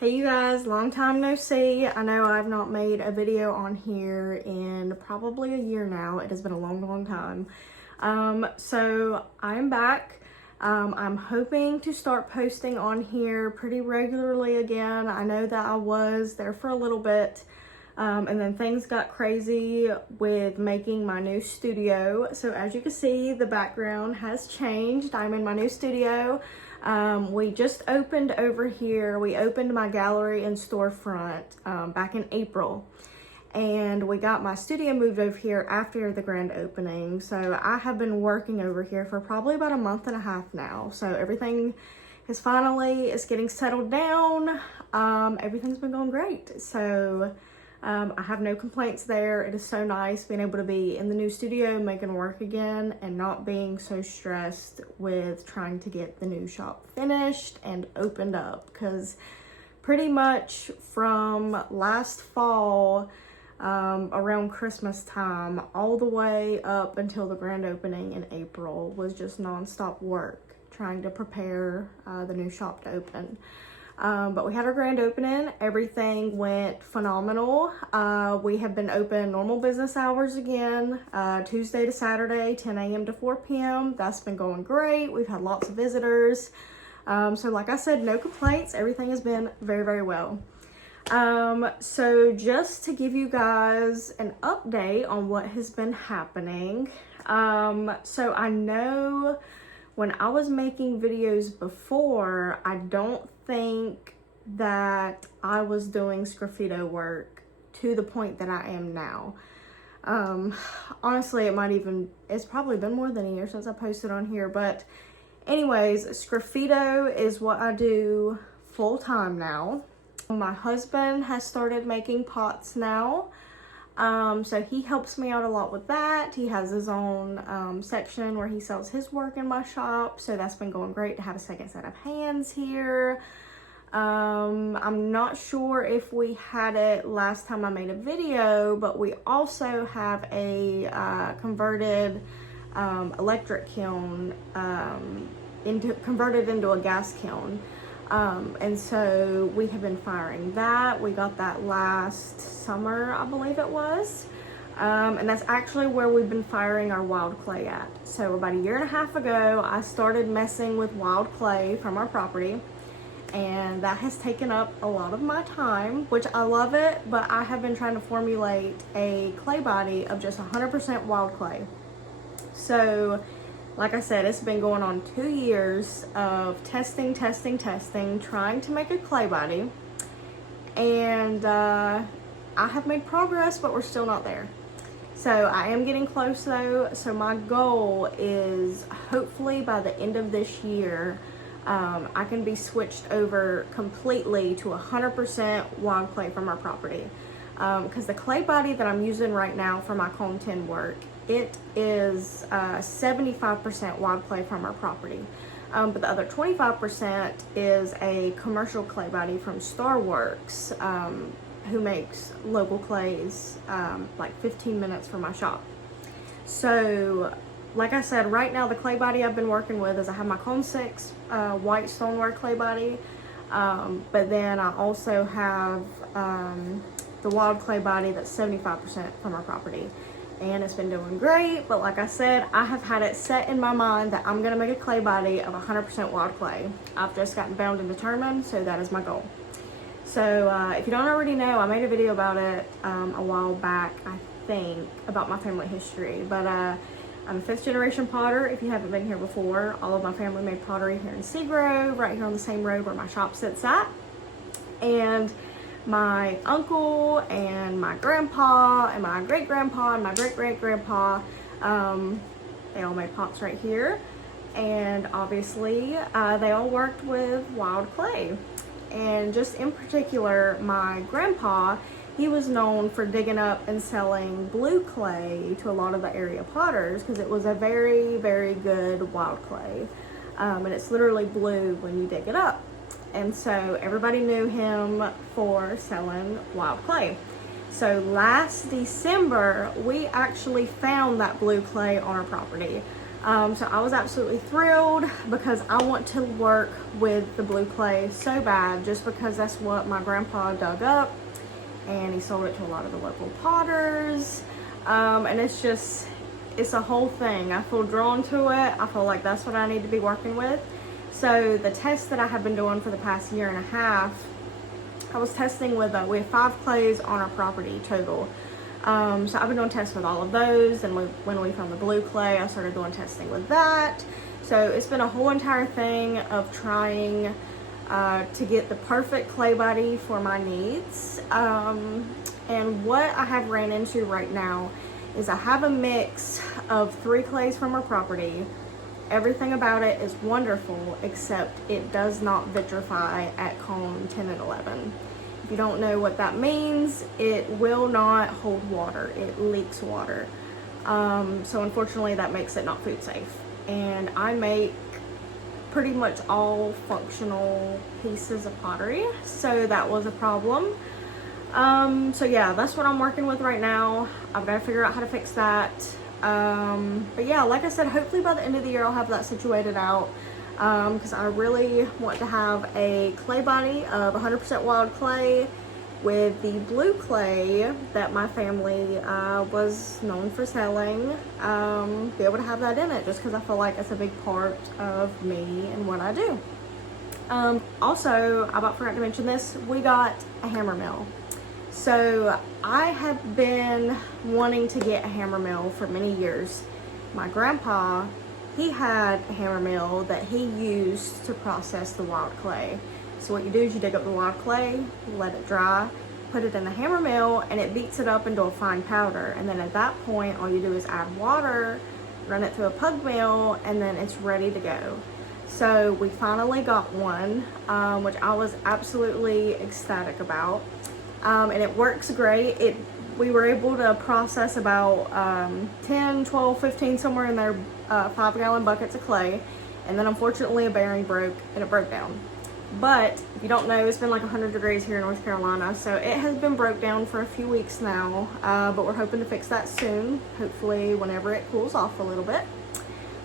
Hey you guys, long time no see. I know I've not made a video on here in probably a year now. It has been a long time. So I'm back. I'm hoping to start posting on here pretty regularly again. I know that I was there for a little bit, and then things got crazy with making my new studio. So as you can see, the background has changed. I'm in my new studio. We just opened over here. We opened my gallery and storefront back in April, and we got my studio moved over here after the grand opening. So I have been working over here for probably about a month and a half now. So everything is it's getting settled down. Everything's been going great. So I have no complaints there. It is so nice being able to be in the new studio, making work again, and not being so stressed with trying to get the new shop finished and opened up. Because pretty much from last fall, around Christmas time, all the way up until the grand opening in April was just nonstop work trying to prepare the new shop to open. But we had our grand opening. Everything went phenomenal. We have been open normal business hours again, Tuesday to Saturday, 10 a.m. to 4 p.m. That's been going great. We've had lots of visitors. So like I said, no complaints. Everything has been very well. So just to give you guys an update on what has been happening. So I know when I was making videos before, I don't think that I was doing sgraffito work to the point that I am now. Honestly, it's probably been more than a year since I posted on here, but anyways, sgraffito is what I do full time now. My husband has started making pots now. So he helps me out a lot with that. He has his own section where he sells his work in my shop. So that's been going great to have a second set of hands here. I'm not sure if we had it last time I made a video, but we also have a converted electric kiln, converted into a gas kiln. And so we have been firing that. We got that last summer, I believe it was. And that's actually where we've been firing our wild clay at. So about a year and a half ago, I started messing with wild clay from our property. And that has taken up a lot of my time, which I love it, but I have been trying to formulate a clay body of just 100% wild clay. So like I said, it's been going on 2 years of testing, trying to make a clay body. And I have made progress, but we're still not there. So I am getting close though. So my goal is hopefully by the end of this year, I can be switched over completely to 100% wild clay from our property. Because the clay body that I'm using right now for my cone tin work, it is 75% wild clay from our property. But the other 25% is a commercial clay body from Star Works, who makes local clays like 15 minutes from my shop. So like I said, right now the clay body I've been working with is I have my Cone 6 white stoneware clay body, but then I also have the wild clay body that's 75% from our property. And it's been doing great, but like I said, I have had it set in my mind that I'm gonna make a clay body of 100% wild clay. I've just gotten bound and determined, so that is my goal. So if you don't already know, I made a video about it a while back, I think, about my family history. But I'm a 5th generation potter. If you haven't been here before, all of my family made pottery here in Seagrove, right here on the same road where my shop sits at. And my uncle and my grandpa and my great-grandpa and my great-great-grandpa, they all made pots right here. And obviously they all worked with wild clay. And just in particular, my grandpa, he was known for digging up and selling blue clay to a lot of the area potters because it was a very good wild clay. And it's literally blue when you dig it up. And so everybody knew him for selling wild clay. So last December, we actually found that blue clay on our property. So I was absolutely thrilled because I want to work with the blue clay so bad, just because that's what my grandpa dug up and he sold it to a lot of the local potters. And it's a whole thing. I feel drawn to it. I feel like that's what I need to be working with. So the test that I have been doing for the past year and a half, I was testing with, we have 5 clays on our property total. So I've been doing tests with all of those, and when we found the blue clay, I started doing testing with that. So it's been a whole entire thing of trying to get the perfect clay body for my needs. And what I have ran into right now is I have a mix of 3 clays from our property. Everything about it is wonderful, except it does not vitrify at cone 10 and 11. If you don't know what that means, it will not hold water. It leaks water. So unfortunately that makes it not food safe. And I make pretty much all functional pieces of pottery, so that was a problem. So yeah, that's what I'm working with right now. I've got to figure out how to fix that. But yeah, like I said, hopefully by the end of the year I'll have that situated out, because I really want to have a clay body of 100% wild clay with the blue clay that my family was known for selling, be able to have that in it, just because I feel like it's a big part of me and what I do. Also, I about forgot to mention this, we got a hammer mill. So I have been wanting to get a hammer mill for many years. My grandpa, he had a hammer mill that he used to process the wild clay. So what you do is you dig up the wild clay, let it dry, put it in the hammer mill, and it beats it up into a fine powder. And then at that point, all you do is add water, run it through a pug mill, and then it's ready to go. So we finally got one, which I was absolutely ecstatic about. And it works great. We were able to process about 10, 12, 15, somewhere in there, 5-gallon buckets of clay. And then unfortunately a bearing broke and it broke down. But if you don't know, it's been like 100 degrees here in North Carolina, so it has been broke down for a few weeks now, but we're hoping to fix that soon, hopefully whenever it cools off a little bit.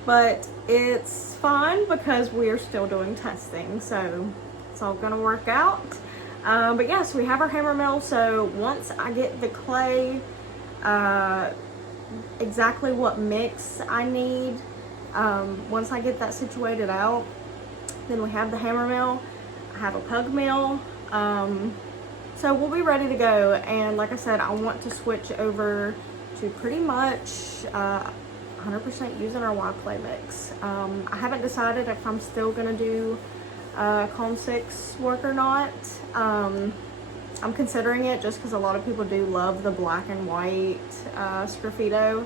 But it's fine because we're still doing testing, so it's all gonna work out. But yes, yeah, so we have our hammer mill, so once I get the clay, exactly what mix I need, once I get that situated out, then we have the hammer mill, I have a pug mill, so we'll be ready to go. And like I said, I want to switch over to pretty much 100% using our wild clay mix. I haven't decided if I'm still gonna do cone 6 work or not. I'm considering it just because a lot of people do love the black and white sgraffito,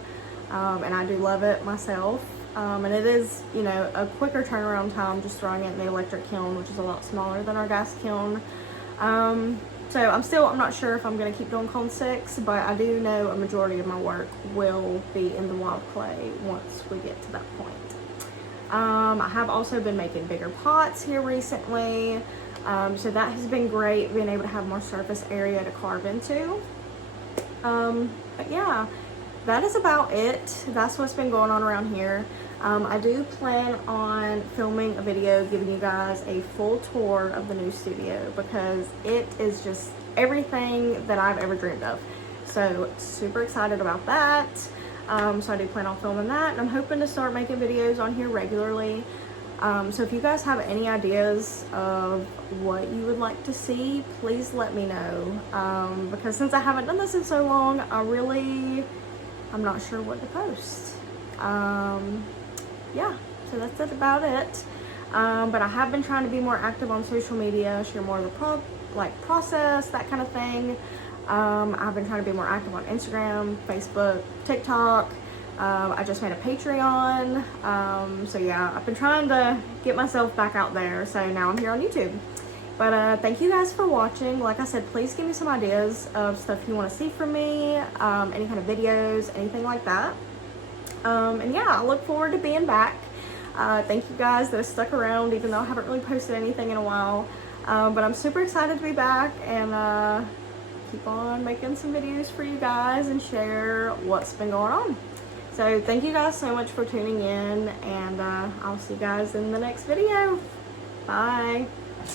and I do love it myself. And it is, you know, a quicker turnaround time just throwing it in the electric kiln, which is a lot smaller than our gas kiln. So I'm not sure if I'm going to keep doing cone 6, but I do know a majority of my work will be in the wild clay once we get to that point. I have also been making bigger pots here recently, so that has been great, being able to have more surface area to carve into. But yeah, that is about it. That's what's been going on around here. I do plan on filming a video giving you guys a full tour of the new studio, because it is just everything that I've ever dreamed of. So super excited about that. So I do plan on filming that, and I'm hoping to start making videos on here regularly. So if you guys have any ideas of what you would like to see, please let me know, because since I haven't done this in so long, I'm not sure what to post. Yeah, so that's it about it. But I have been trying to be more active on social media, share more of the process, that kind of thing. I've been trying to be more active on Instagram, Facebook, TikTok. I just made a Patreon. So yeah, I've been trying to get myself back out there. So now I'm here on YouTube. But thank you guys for watching. Like I said, please give me some ideas of stuff you want to see from me, any kind of videos, anything like that. And yeah, I look forward to being back. Thank you guys that have stuck around, even though I haven't really posted anything in a while. But I'm super excited to be back, and keep on making some videos for you guys and share what's been going on. So thank you guys so much for tuning in, and I'll see you guys in the next video. Bye.